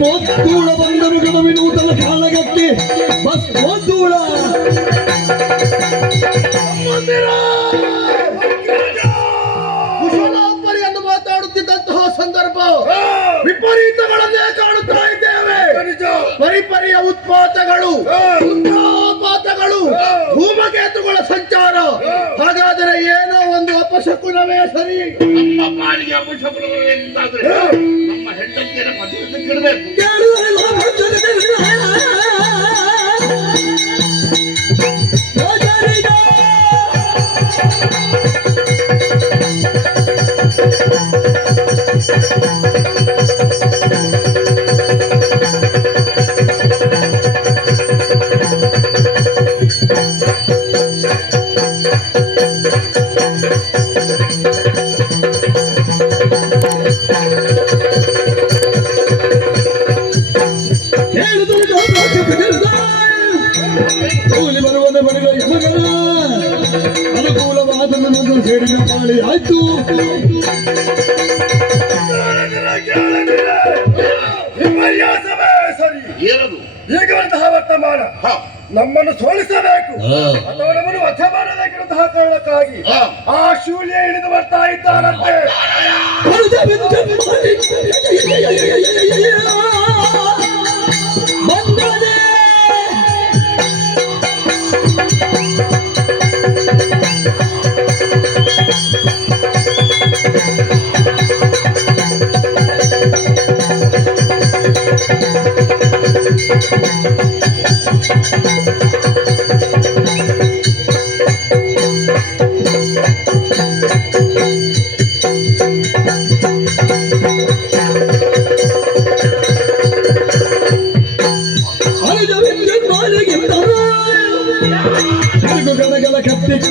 ಭಸ್ಮೋತ್ತೂಳ ಬಂದರು ಗಣವಿ ನೂತನ ಬಸ್ ಭಸ್ಮೋತ್ತೂಳ ಕುಶಲೋಪರಿ ಎಂದು ಮಾತಾಡುತ್ತಿದ್ದಂತಹ ಸಂದರ್ಭ ವಿಪರೀತಗಳನ್ನೇ ಕಾಣುತ್ತಾ ಇದ್ದೇವೆ. ಪರಿಪರಿಯ ಉತ್ಪಾತಗಳು ಉತ್ಪಾತಗಳು ಧೂಮಕೇತುಗಳ ಸಂಚಾರ. ಹಾಗಾದರೆ ಏನೋ ಒಂದು ಅಪಶಕುನವೇ ಸರಿ. ನಮ್ಮ ಪಾಲಿಗೆ ಅಪಶಕುನಗಳು ಕೇಳಬೇಕು ಪತಿಯನ್ನು ಕೆಡಬೇಕು ಪಾಳಿ ಆಯ್ತು. ಈಗಿರುವಂತಹ ವರ್ತಮಾನ. ನಮ್ಮನ್ನು ಸೋಲಿಸಬೇಕು. ಹಾ. ಅಥವಾ ನಮ್ಮನ್ನು ವಧ ಮಾಡಬೇಕಿರುವಂತಹ ಕಾರಣಕ್ಕಾಗಿ ಹ. ಆ ಶೂಲ್ಯ ಹಿಡಿದು ಬರ್ತಾ ಇದ್ದಾರಂತೆ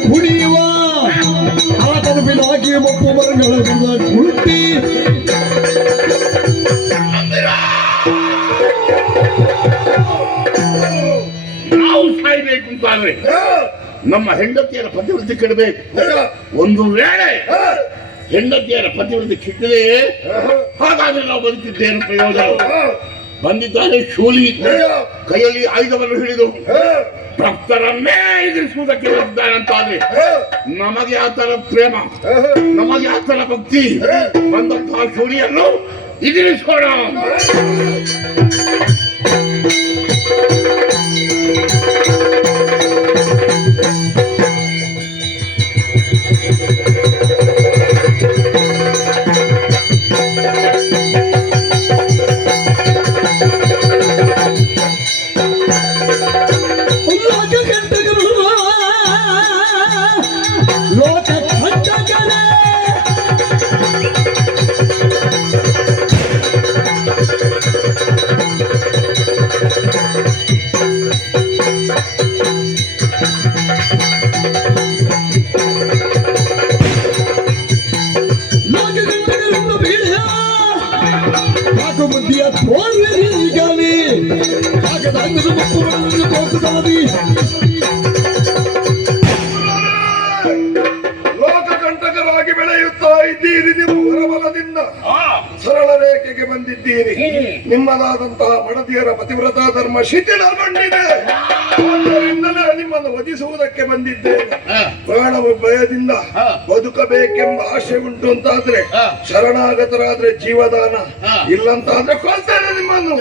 ಕುಣಿಯುವ ಆತನು ಬಿಡಾಕಿ ಮಪ್ಪು ಮರಗಳ ಕುಂಟಿ ಅಂತಾದ್ರೆ ನಮ್ಮ ಹೆಂಡತಿಯರ ಪತಿವೃತ್ತಿ ಕೆಡಬೇಕು ಒಂದು ವೇಳೆ ಹೆಂಡತಿಯರ ಪತಿವೃತ್ತಿ ಕೆಟ್ಟಿದೆ ಹಾಗಾದ್ರೆ ನಾವು ಬದುಕಿದ್ದೇನು ಪ್ರಯೋಜನ? ಬಂದಿದ್ದಾನೆ ಶೂಲಿ. ಕೈಯಲ್ಲಿ ಆಯುಧವನ್ನು ಹಿಡಿದು ಭಕ್ತರನ್ನೇ ಎದುರಿಸುವುದಕ್ಕೆ ಬಂದಿದ್ದಾನಂತಾದ್ರೆ ನಮಗೆ ಆತರ ಪ್ರೇಮ, ನಮಗೆ ಆತರ ಭಕ್ತಿ ಬಂದಂತಹ ಶೂಲಿಯನ್ನು ಎದುರಿಸೋಣ হুকুম দিয়া ধরে গালি। আগে দাঁড়িয়ে কোর্ট দাঁড়িয়ে ಬಂದಿದ್ದೀರಿ. ನಿಮ್ಮದಾದಂತಹ ಮಡದಿಯರ ಪತಿವ್ರತ ಧರ್ಮ ಶಿಥಿಲಗೊಂಡಿದೆ ಆದ್ದರಿಂದಲೇ ನಿಮ್ಮನ್ನು ವಧಿಸುವುದಕ್ಕೆ ಬಂದಿದ್ದೇನೆ. ಪ್ರಾಣ ಪ್ರಾಣವು ಭಯದಿಂದ ಬದುಕಬೇಕೆಂಬ ಆಶೆ ಉಂಟು ಅಂತಾದ್ರೆ. ಶರಣಾಗತರಾದ್ರೆ ಜೀವದಾನ. ಇಲ್ಲಂತಾದ್ರೆ ಕೊಲ್ತೇನೆ ನಿಮ್ಮನ್ನು.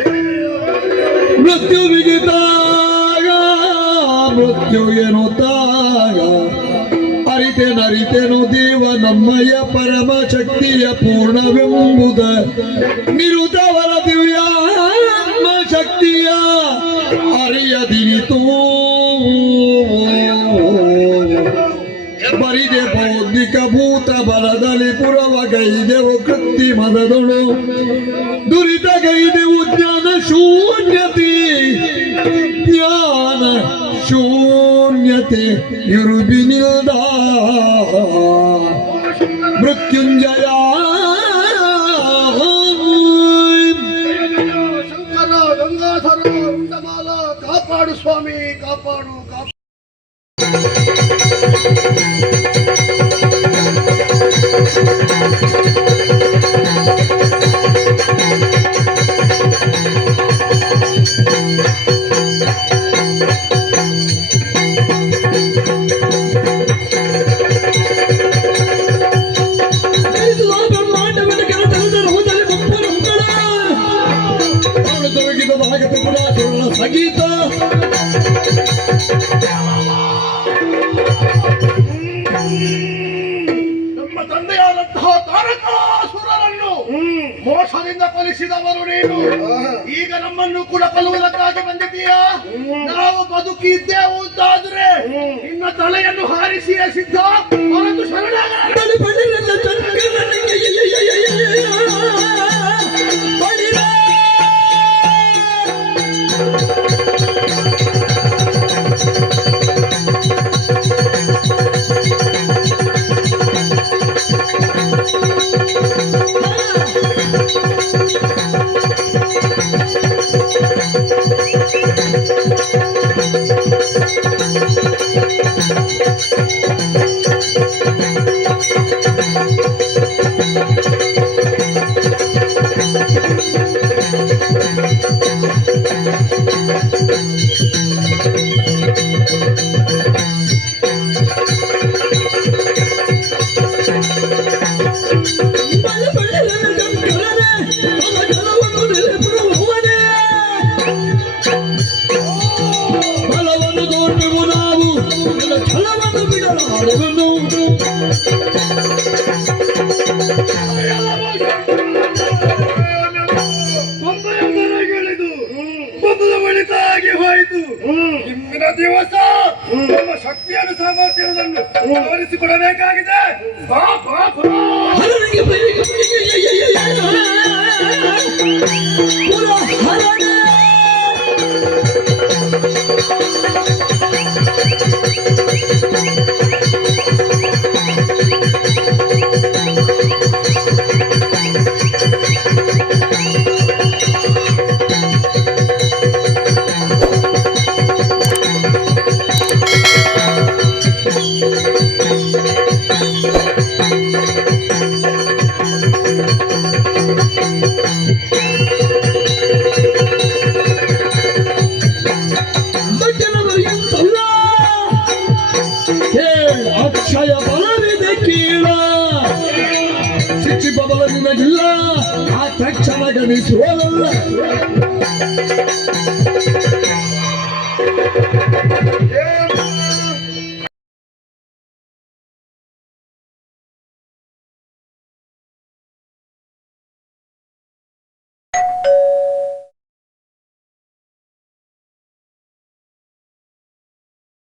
ಮೃತ್ಯು ಬಿಗಿದಾಗ ಮೃತ್ಯು ಎನ್ನುತ್ತಾಗ ಅರಿತೇನು ದೇವ, ನಮ್ಮಯ್ಯ ಪರಮ ಶಕ್ತಿಯ ಪೂರ್ಣವೆಂಬುದ ನಿರುತವರ ದಿವ್ಯಾತ್ಮ ಶಕ್ತಿಯ ಅರಿಯದಿನಿತೂ. ಬರಿದೆ ಬೌದ್ಧಿಕ ಭೂತ ಬಲದಲ್ಲಿ ಪುರವ ಗೈದೆವು ಕೃತಿ ಮದದೊಳು ದುರಿತ ಗೈದೆವು ಜ್ಞಾನ ಶೂನ್ಯತೆ, ಜ್ಞಾನ ಶೂನ್ಯತೆ ಇರುಬಿನಿಲ್ದ ಮೃತ್ಯುಂಜಯ ಶಂಕರ ಗಂಗಾಧರ ಉಂಡಮಾಲ ಕಾಪಾಡು ಸ್ವಾಮಿ ಕಾಪಾಡು ಕಾಪಾಡು ಬ್ರಹ್ಮಾಂಡವನ್ನು ನಮ್ಮ ತಂದೆಯಾದಂತಹ ತಾರಕಾಸುರರನ್ನು ಮೋಸದಿಂದ ಕೊಲಿಸಿದವರು ನೀನು. ಈಗ ನಮ್ಮನ್ನು ಕೂಡ ಕೊಲ್ಲುವುದಕ್ಕಾಗಿ ಬಂದಿದ್ದೀಯಾ? ನಾವು ಬದುಕಿದ್ದೇವು ಅಂತಾದ್ರೆ ನಿನ್ನ ತಲೆಯನ್ನು ಹಾರಿಸಿಯೇ ಸಿದ್ಧ. ಹೊರತು ಶರಣಾಗ ಸಾಮರ್ಥ್ಯವನ್ನು ತೋರಿಸಿಕೊಡಬೇಕಾಗಿದೆ. ಬಾ Venezuela. Yeah.